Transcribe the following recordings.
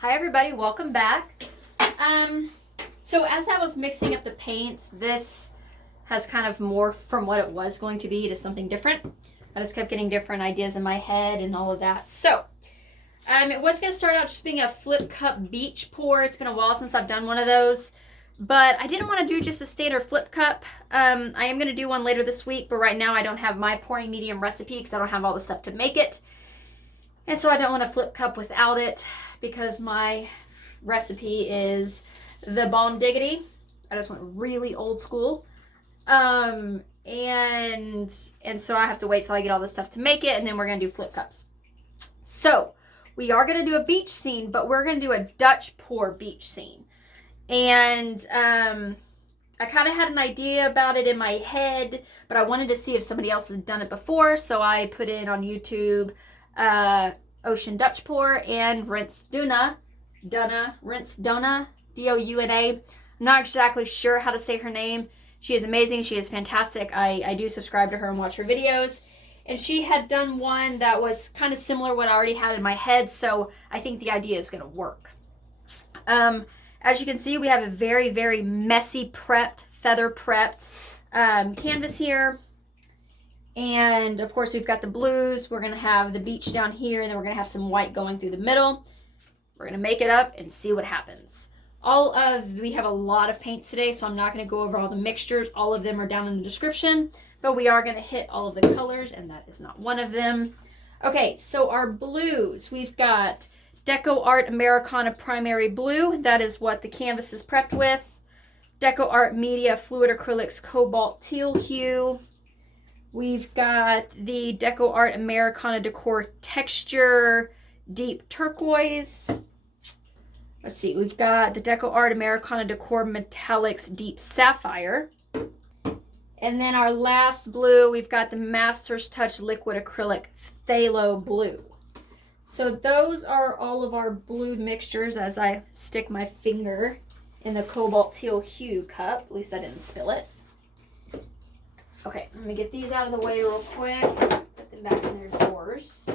Hi everybody, welcome back. So as I was mixing up the paints, this has kind of morphed from what it was going to be to something different. I just kept getting different ideas in my head and all of that. So, it was going to start out just being a flip cup beach pour. It's been a while since I've done one of those, but I didn't want to do just a standard flip cup. I am going to do one later this week, but right now I don't have my pouring medium recipe because I don't have all the stuff to make it. And so I don't want to flip cup without it because my recipe is the bomb diggity. I just went really old school. And so I have to wait till I get all this stuff to make it, and then we're going to do flip cups. So we are going to do a beach scene, but we're going to do a Dutch pour beach scene. And I kind of had an idea about it in my head, but I wanted to see if somebody else has done it before, so I put in on YouTube Ocean Dutch pour and Rinse Douna, D-O-U-N-A. I'm not exactly sure how to say her name. She is amazing. She is fantastic. I do subscribe to her and watch her videos. And she had done one that was kind of similar to what I already had in my head, so I think the idea is going to work. As you can see, we have a very, very messy prepped, feather prepped canvas here. And of course we've got the blues. We're going to have the beach down here, and then we're going to have some white going through the middle. We're going to make it up and see what happens. We have a lot of paints today, so I'm not going to go over all the mixtures. All of them are down in the description, but we are going to hit all of the colors, and that is not one of them. Okay, so our blues, we've got DecoArt Americana Primary Blue. That is what the canvas is prepped with. DecoArt Media Fluid Acrylics Cobalt Teal Hue. We've got the DecoArt Americana Decor Texture Deep Turquoise. Let's see, we've got the DecoArt Americana Decor Metallics Deep Sapphire. And then our last blue, we've got the Master's Touch Liquid Acrylic Pthalo Blue. So those are all of our blue mixtures as I stick my finger in the Cobalt Teal Hue cup. At least I didn't spill it. Okay, let me get these out of the way real quick. Put them back in their drawers.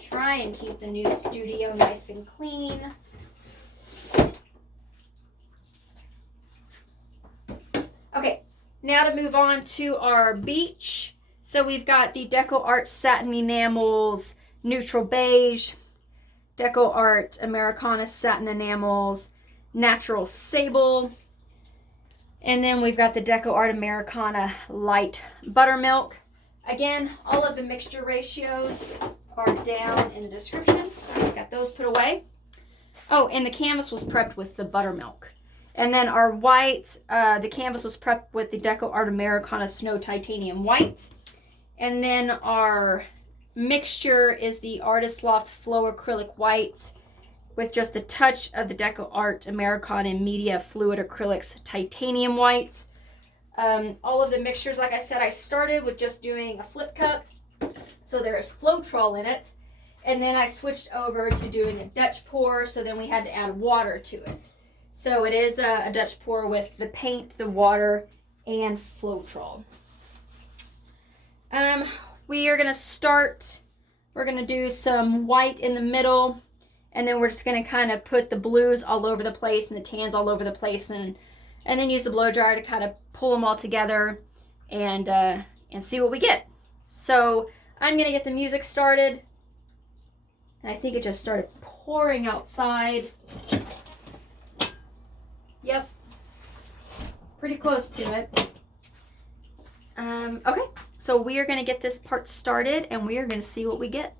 Try and keep the new studio nice and clean. Okay, now to move on to our beach. So we've got the DecoArt Satin Enamels Neutral Beige, DecoArt Americana Satin Enamels Natural Sable, and then we've got the DecoArt Americana Light Buttermilk. Again, all of the mixture ratios are down in the description. I got those put away. Oh, and the canvas was prepped with the buttermilk. And then our white, the canvas was prepped with the DecoArt Americana Snow Titanium White. And then our mixture is the Artist Loft Flow Acrylic White with just a touch of the DecoArt Americana Media Fluid Acrylics Titanium White. All of the mixtures, like I said, I started with just doing a flip cup. So there's Floetrol in it. And then I switched over to doing a Dutch pour, so then we had to add water to it. So it is a Dutch pour with the paint, the water, and Floetrol. We are going to start, we're going to do some white in the middle, and then we're just going to kind of put the blues all over the place and the tans all over the place, and then use the blow dryer to kind of pull them all together and see what we get. So I'm going to get the music started, and I think it just started pouring outside. Yep, pretty close to it. Okay, so we are going to get this part started, and we are going to see what we get.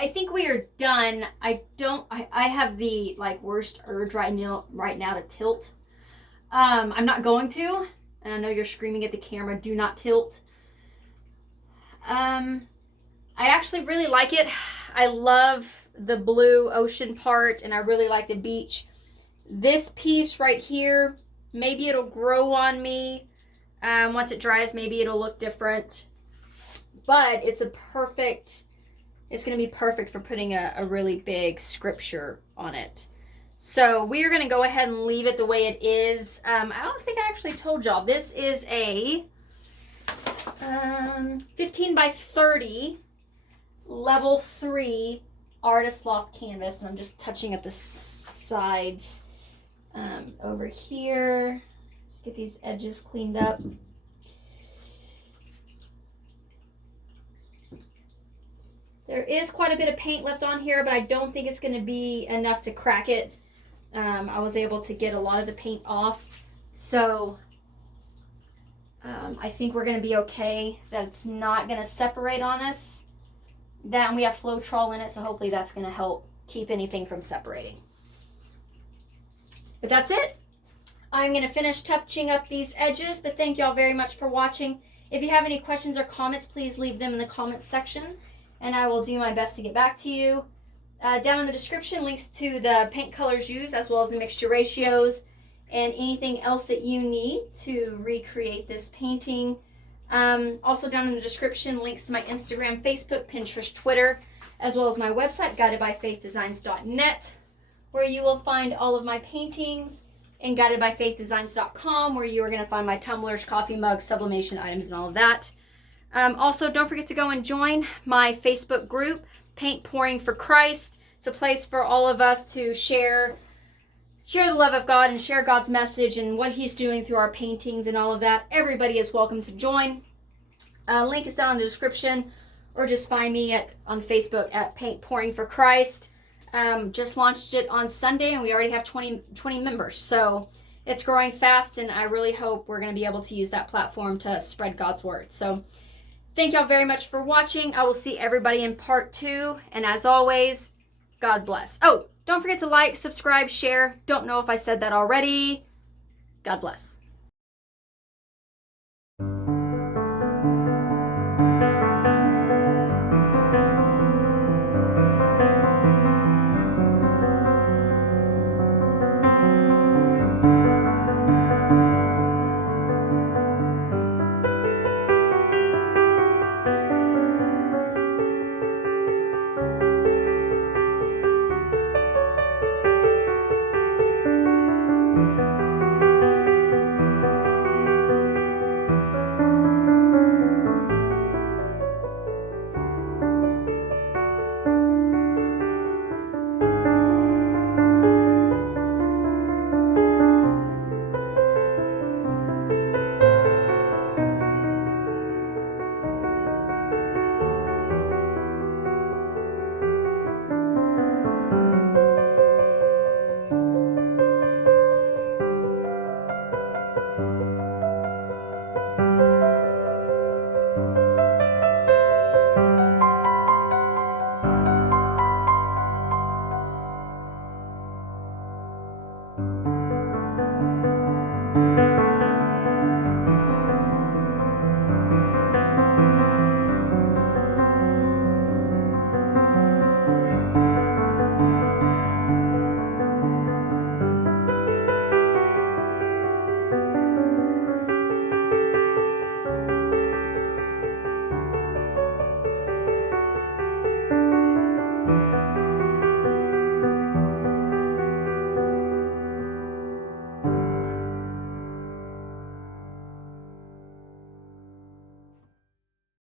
I think we are done. I have the like worst urge right now to tilt. I'm not going to, and I know you're screaming at the camera, do not tilt. I actually really like it. I love the blue ocean part, and I really like the beach. This piece right here, maybe it'll grow on me. Once it dries, maybe it'll look different. But it's it's going to be perfect for putting a really big scripture on it. So we are going to go ahead and leave it the way it is. I don't think I actually told y'all. This is a 15 by 30 level 3 artist loft canvas. And I'm just touching up the sides over here. Just get these edges cleaned up. There is quite a bit of paint left on here, but I don't think it's going to be enough to crack it. I was able to get a lot of the paint off, so I think we're going to be okay, that it's not going to separate on us. Then we have Floetrol in it, so hopefully that's going to help keep anything from separating. But that's it. I'm going to finish touching up these edges, but thank y'all very much for watching. If you have any questions or comments, please leave them in the comments section, and I will do my best to get back to you. Down in the description, links to the paint colors used, as well as the mixture ratios, and anything else that you need to recreate this painting. Also down in the description, links to my Instagram, Facebook, Pinterest, Twitter, as well as my website, guidedbyfaithdesigns.net, where you will find all of my paintings, and guidedbyfaithdesigns.com, where you are going to find my tumblers, coffee mugs, sublimation items, and all of that. Also, don't forget to go and join my Facebook group, Paint Pouring for Christ. It's a place for all of us to share the love of God and share God's message and what He's doing through our paintings and all of that. Everybody is welcome to join. Link is down in the description, or just find me on Facebook at Paint Pouring for Christ. Just launched it on Sunday, and we already have 20 members. So it's growing fast, and I really hope we're going to be able to use that platform to spread God's word. So thank y'all very much for watching. I will see everybody in part 2. And as always, God bless. Oh, don't forget to like, subscribe, share. Don't know if I said that already. God bless.